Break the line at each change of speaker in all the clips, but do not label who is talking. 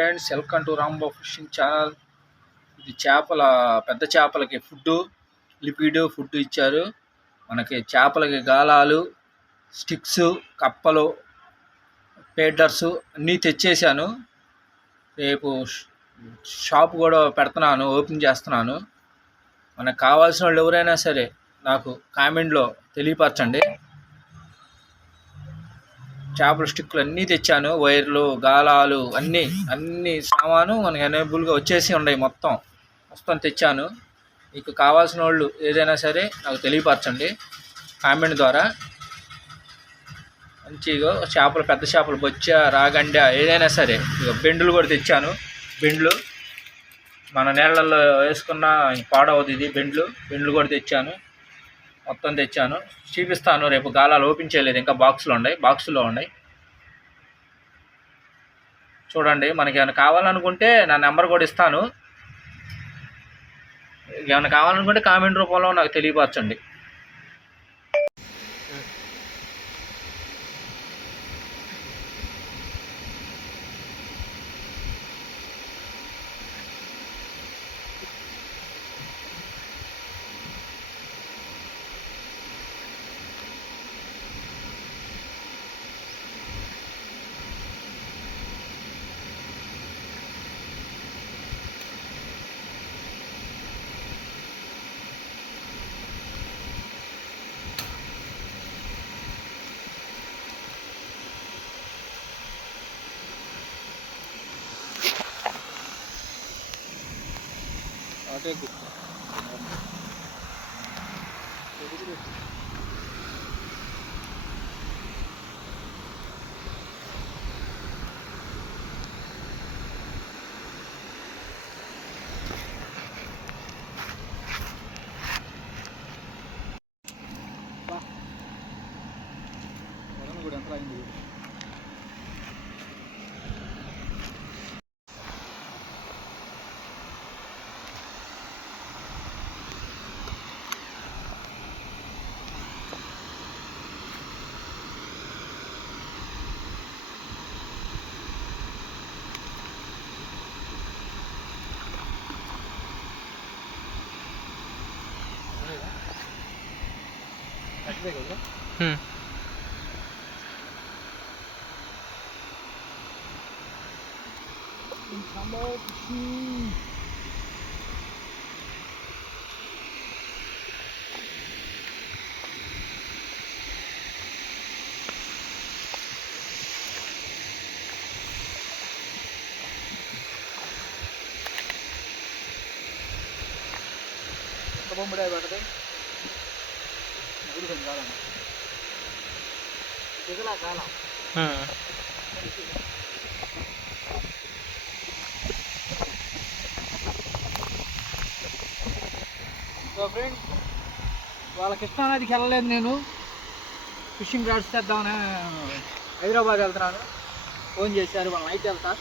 Friends welcome to Rambo fishing channel. ఇది చేపల పెద్ద చేపలకి ఫుడ్ లిపిడ్ ఫుడ్ ఇచ్చారు. మనకి చేపలకి గాలాలు స్టిక్స్ కప్పలు పేడర్స్ అన్నీ తెచ్చేసాను. రేపు షాప్ కూడా పెడుతున్నాను ఓపెన్ చేస్తున్నాను. మనకు కావాల్సిన వాళ్ళు ఎవరైనా సరే నాకు కామెంట్లో తెలియపరచండి. చేపల స్టిక్లు అన్నీ తెచ్చాను వైర్లు గాలాలు అన్నీ అన్ని సామాను మనకి అనేబుల్గా వచ్చేసి ఉన్నాయి మొత్తం. మొత్తం తెచ్చాను. మీకు కావాల్సిన వాళ్ళు ఏదైనా సరే నాకు తెలియపరచండి. కామెంట్ ద్వారా. మంచిగా చేపలు పెద్ద చేపలు బొచ్చ రాగండ ఏదైనా సరే. ఇక బెండులు కూడా తెచ్చాను. బెండ్లు. మన నీళ్ళల్లో వేసుకున్న పాడవద్దు ఇది బెండ్లు. బెండ్లు కూడా తెచ్చాను. మొత్తం తెచ్చాను. చూపిస్తాను రేపు గాలాలు ఓపెన్ చేయలేదు ఇంకా బాక్స్లో ఉన్నాయి బాక్సులో ఉన్నాయి. చూడండి మనకి ఏమైనా కావాలనుకుంటే నా నెంబర్ కూడా ఇస్తాను. ఏమైనా కావాలనుకుంటే కామెంట్ రూపంలో నాకు తెలియపరచండి. 400. 400. 음. ரொம்ப முடியாது வருது సో ఫ్రెండ్స్ వాళ్ళ కృష్ణానదికి వెళ్ళలేదు నేను. ఫిషింగ్ రాడ్స్ తెద్దామని హైదరాబాద్ వెళ్తున్నాను. ఫోన్ చేశారు వాళ్ళ నైట్ వెళ్తా.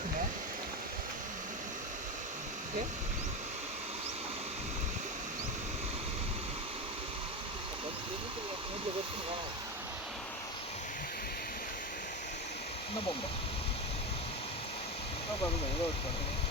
같은데? 이게? 이게 같은가? 하나 본다. 하나 봐도 내려올 거네.